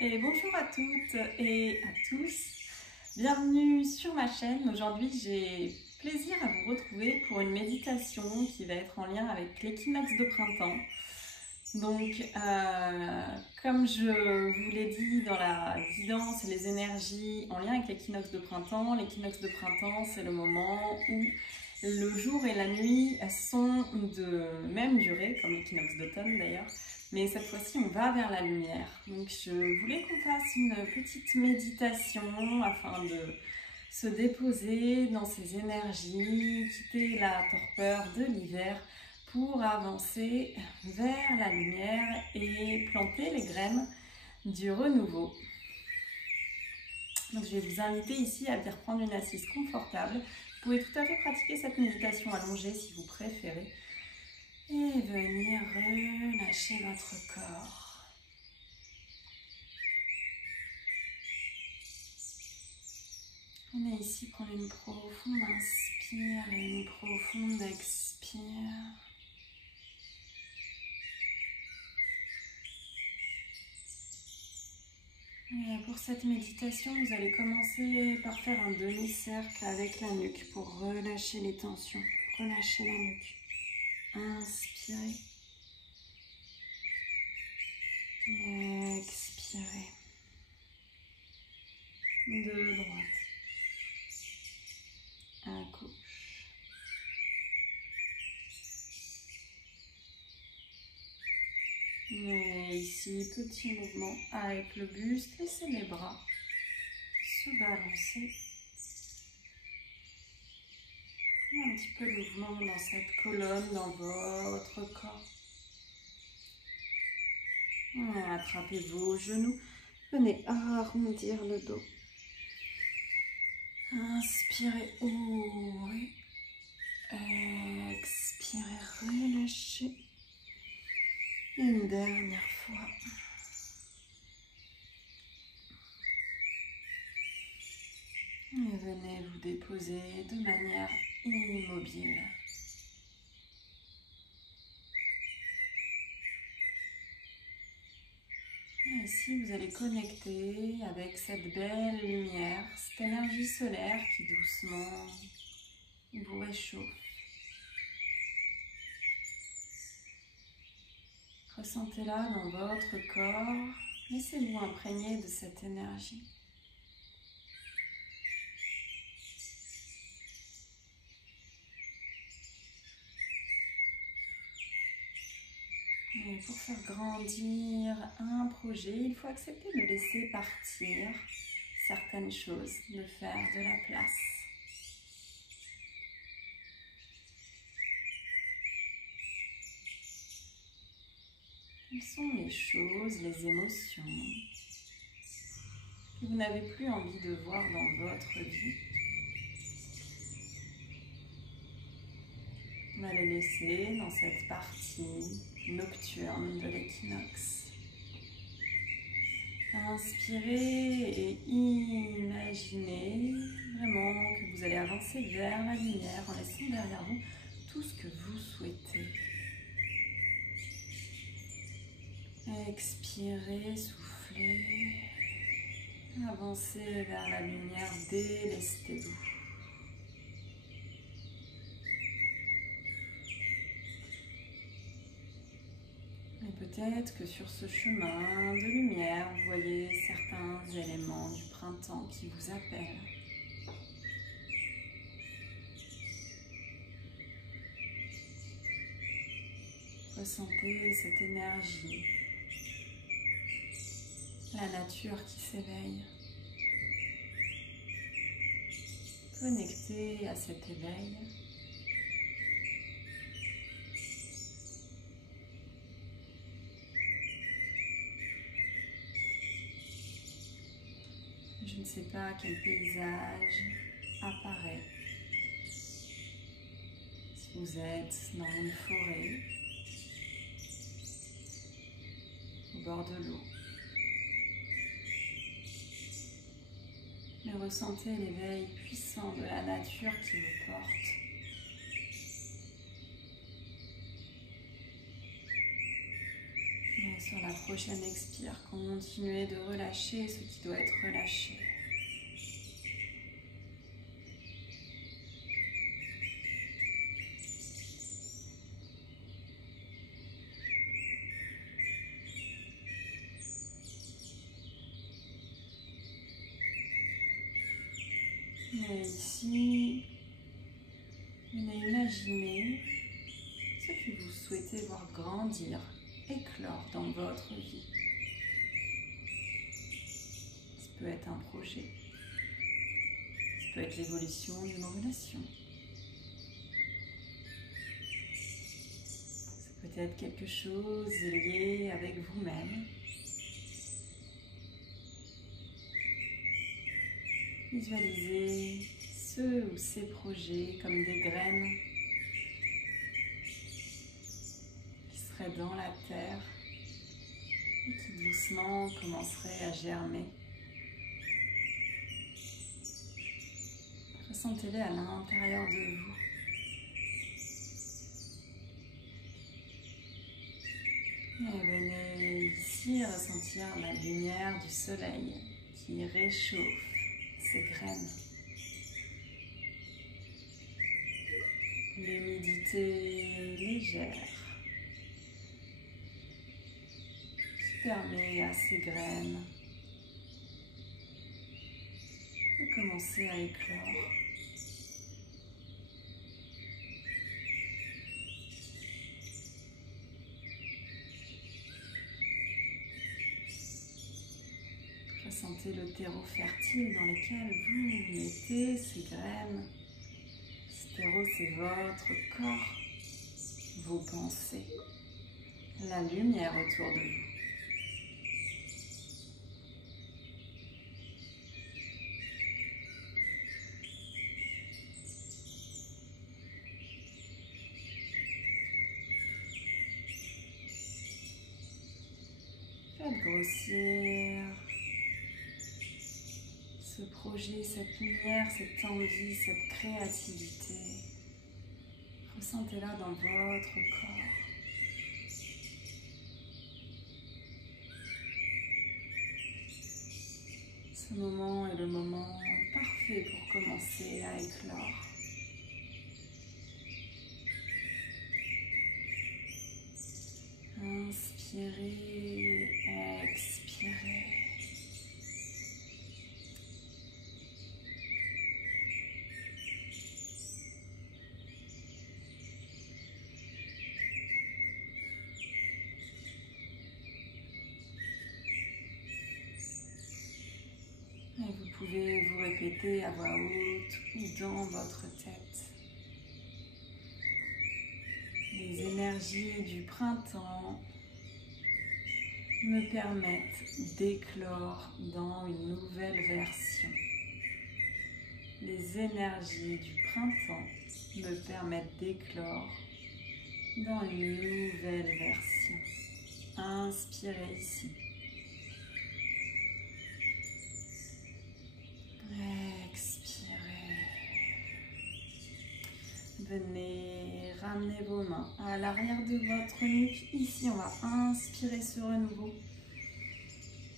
Et bonjour à toutes et à tous, bienvenue sur ma chaîne. Aujourd'hui j'ai plaisir à vous retrouver pour une méditation qui va être en lien avec l'équinoxe de printemps. Donc comme je vous l'ai dit dans la guidance et les énergies en lien avec l'équinoxe de printemps c'est le moment où le jour et la nuit sont de même durée, comme l'équinoxe d'automne d'ailleurs. Mais cette fois-ci, on va vers la lumière. Donc je voulais qu'on fasse une petite méditation afin de se déposer dans ces énergies, quitter la torpeur de l'hiver pour avancer vers la lumière et planter les graines du renouveau. Donc je vais vous inviter ici à venir prendre une assise confortable. Vous pouvez tout à fait pratiquer cette méditation allongée si vous préférez. Et venir relâcher votre corps. On est ici pour une profonde inspire et une profonde expire. Et pour cette méditation, vous allez commencer par faire un demi-cercle avec la nuque pour relâcher les tensions, relâcher la nuque. Inspirez. Expirez. De droite à gauche. Et ici, petit mouvement avec le buste. Laissez les bras se balancer. Un petit peu de mouvement dans cette colonne, dans votre corps. Attrapez vos genoux. Venez arrondir le dos. Inspirez, ouvrez. Expirez, relâchez. Une dernière fois. Et venez vous déposer de manière immobile. Et ici, vous allez connecter avec cette belle lumière, cette énergie solaire qui doucement vous réchauffe. Ressentez-la dans votre corps. Laissez-vous imprégner de cette énergie. Et pour faire grandir un projet, il faut accepter de laisser partir certaines choses, de faire de la place. Quelles sont les choses, les émotions que vous n'avez plus envie de voir dans votre vie? On va les laisser dans cette partie nocturne de l'équinoxe. Inspirez et imaginez vraiment que vous allez avancer vers la lumière en laissant derrière vous tout ce que vous souhaitez. Expirez, soufflez, avancez vers la lumière, délestez-vous. Et peut-être que sur ce chemin de lumière, vous voyez certains éléments du printemps qui vous appellent. Ressentez cette énergie, la nature qui s'éveille. Connectez à cet éveil. Je ne sais pas quel paysage apparaît. Si vous êtes dans une forêt, au bord de l'eau. Mais ressentez l'éveil puissant de la nature qui vous porte. Et sur la prochaine expire, continuez de relâcher ce qui doit être relâché. Et ici, venez imaginer ce que vous souhaitez voir grandir, éclore dans votre vie. Ça peut être un projet, ça peut être l'évolution d'une relation. Ça peut être quelque chose lié avec vous-même. Visualisez ce ou ces projets comme des graines qui seraient dans la terre et qui doucement commenceraient à germer. Ressentez-les à l'intérieur de vous. Et venez ici ressentir la lumière du soleil qui réchauffe ces graines. L'humidité légère qui permet à ces graines de commencer à éclore. Ressentez le terreau fertile dans lequel vous mettez ces graines. Ce terreau, c'est votre corps, vos pensées, la lumière autour de vous. Faites grossir ce projet, cette lumière, cette envie, cette créativité. Ressentez-la dans votre corps. Ce moment est le moment parfait pour commencer à éclore. Inspirez, expirez. Et vous pouvez vous répéter à voix haute ou dans votre tête. Les énergies du printemps me permettent d'éclore dans une nouvelle version. Les énergies du printemps me permettent d'éclore dans une nouvelle version. Inspirez ici. Expirez. Venez ramener vos mains à l'arrière de votre nuque. Ici, on va inspirer ce renouveau.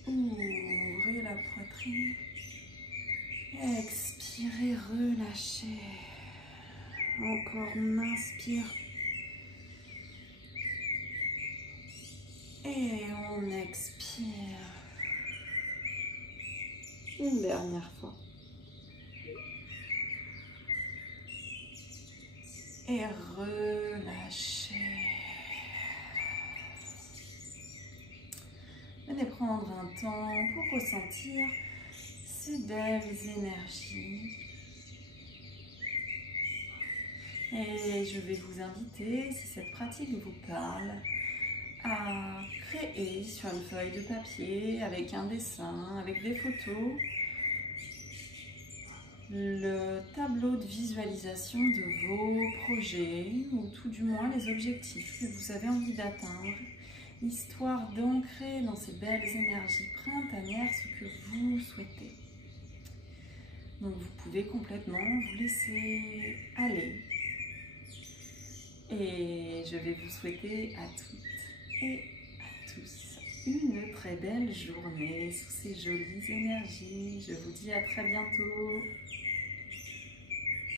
Ouvrez la poitrine. Expirez, relâchez. Encore, on inspire. Et on expire. Une dernière fois. Et relâchez. Venez prendre un temps pour ressentir ces belles énergies. Et je vais vous inviter, si cette pratique vous parle, à créer sur une feuille de papier, avec un dessin, avec des photos, le tableau de visualisation de vos projets, ou tout du moins les objectifs que vous avez envie d'atteindre, histoire d'ancrer dans ces belles énergies printanières ce que vous souhaitez. Donc vous pouvez complètement vous laisser aller. Et je vais vous souhaiter à toutes et à tous une très belle journée sous ces jolies énergies. Je vous dis à très bientôt.